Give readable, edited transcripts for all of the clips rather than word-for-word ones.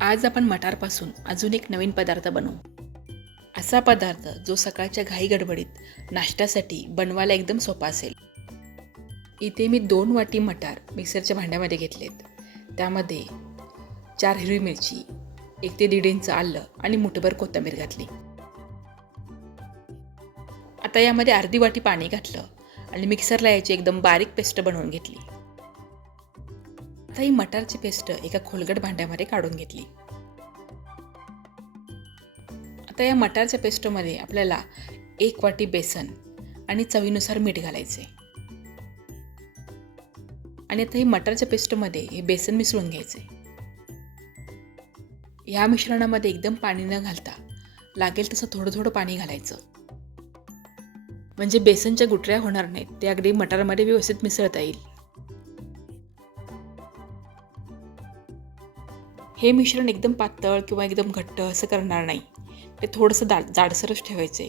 आज आपण मटारपासून अजून एक नवीन पदार्थ बनवू. असा पदार्थ जो सकाळच्या घाई गडबडीत नाश्त्यासाठी बनवायला एकदम सोपा असेल. इथे मी 2 वाटी मटार मिक्सरच्या भांड्यामध्ये घेतलेत. त्यामध्ये 4 हिरवी मिरची, 1 ते 1.5 इंच आलं आणि मुठभर कोथिंबीर घातली. आता यामध्ये अर्धी वाटी पाणी घातलं आणि मिक्सरला याची एकदम बारीक पेस्ट बनवून घेतली. आता ही मटारची पेस्ट एका खोलगट भांड्यामध्ये काढून घेतली. आता या मटारच्या पेस्टमध्ये आपल्याला 1 वाटी बेसन आणि चवीनुसार मीठ घालायचे. आणि आता ही मटारच्या पेस्टमध्ये हे बेसन मिसळून घ्यायचे. या मिश्रणामध्ये एकदम पाणी न घालता लागेल तसं थोडं थोडं पाणी घालायचं, म्हणजे बेसनच्या गुठळ्या होणार नाहीत, ते अगदी मटारमध्ये व्यवस्थित मिसळता येईल. हे मिश्रण एकदम पातळ किंवा एकदम घट्ट असं करणार नाही, ते थोडंसं जाडसरच ठेवायचे,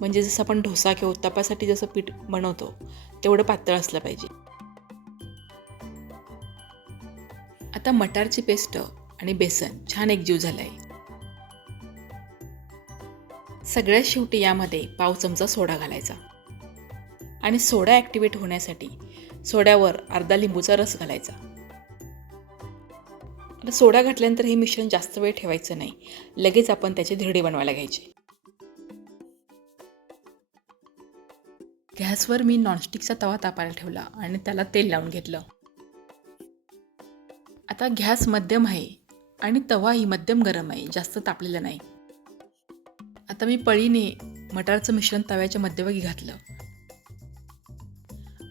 म्हणजे जसं आपण डोसा किंवा उत्तप्पासाठी जसं पीठ बनवतो तेवढं पातळ असलं पाहिजे. आता मटारची पेस्ट आणि बेसन छान एकजीव झालंय. सगळ्यात शेवटी यामध्ये पाव चमचा सोडा घालायचा आणि सोडा ॲक्टिवेट होण्यासाठी सोड्यावर अर्धा लिंबूचा रस घालायचा. आता सोडा घातल्यानंतर हे मिश्रण जास्त वेळ ठेवायचं नाही, लगेच आपण त्याचे धिरडे बनवायला घ्यायचे. गॅसवर मी नॉनस्टिकचा तवा तापायला ठेवला आणि त्याला तेल लावून घेतलं. आता गॅस मध्यम आहे आणि तवाही मध्यम गरम आहे, जास्त तापलेला नाही. आता मी पळीने मटारचं मिश्रण तव्याच्या मध्यभागी घातलं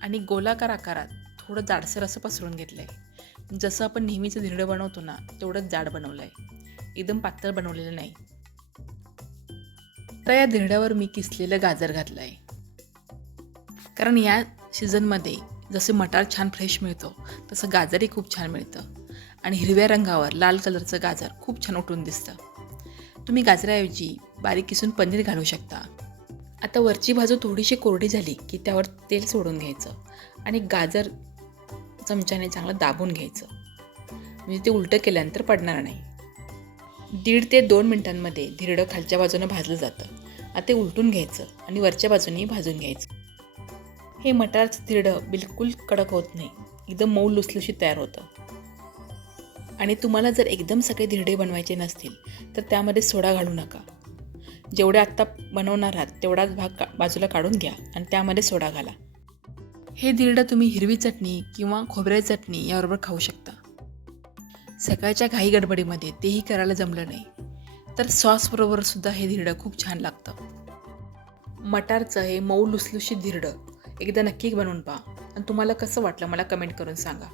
आणि गोलाकार आकारात थोडं जाडसर असं पसरून घेतलंय. जसं आपण नेहमीचं धिरडं बनवतो ना, तेवढंच जाड बनवलंय, एकदम पातळ बनवलेलं नाही. आता या धिरड्यावर मी किसलेलं गाजर घातलंय, कारण या सीझनमध्ये जसे मटार छान फ्रेश मिळतो तसं गाजरही खूप छान मिळतं आणि हिरव्या रंगावर लाल कलरचं गाजर खूप छान उठून दिसतं. तुम्ही गाजराऐवजी बारीक किसून पनीर घालू शकता. आता वरची बाजू थोडीशी कोरडी झाली की त्यावर तेल सोडून घ्यायचं आणि गाजर चमच्याने चांगलं दाबून घ्यायचं, म्हणजे ते उलटं केल्यानंतर पडणार नाही. 1.5 ते 2 मिनिटांमध्ये धिरडं खालच्या बाजूनं भाजलं जातं. आता ते उलटून घ्यायचं आणि वरच्या बाजूनही भाजून घ्यायचं. हे मटारचं धिरडं बिलकुल कडक होत नाही, एकदम मऊ लुसलुशीत तयार होतं. आणि तुम्हाला जर एकदम सगळे धिरडे बनवायचे नसतील तर त्यामध्ये सोडा घालू नका. जेवढे आत्ता बनवणार आहात तेवढाच भाग बाजूला काढून घ्या आणि त्यामध्ये सोडा घाला. हे धिरडं तुम्ही हिरवी चटणी किंवा खोबऱ्याची चटणी याबरोबर खाऊ शकता. सकाळच्या घाई गडबडीमध्ये तेही करायला जमलं नाही तर सॉसबरोबर सुद्धा हे धिरडं खूप छान लागतं. मटारचं हे मऊ लुसलुशीत धिरडं एकदा नक्की बनवून पहा आणि तुम्हाला कसं वाटलं मला कमेंट करून सांगा.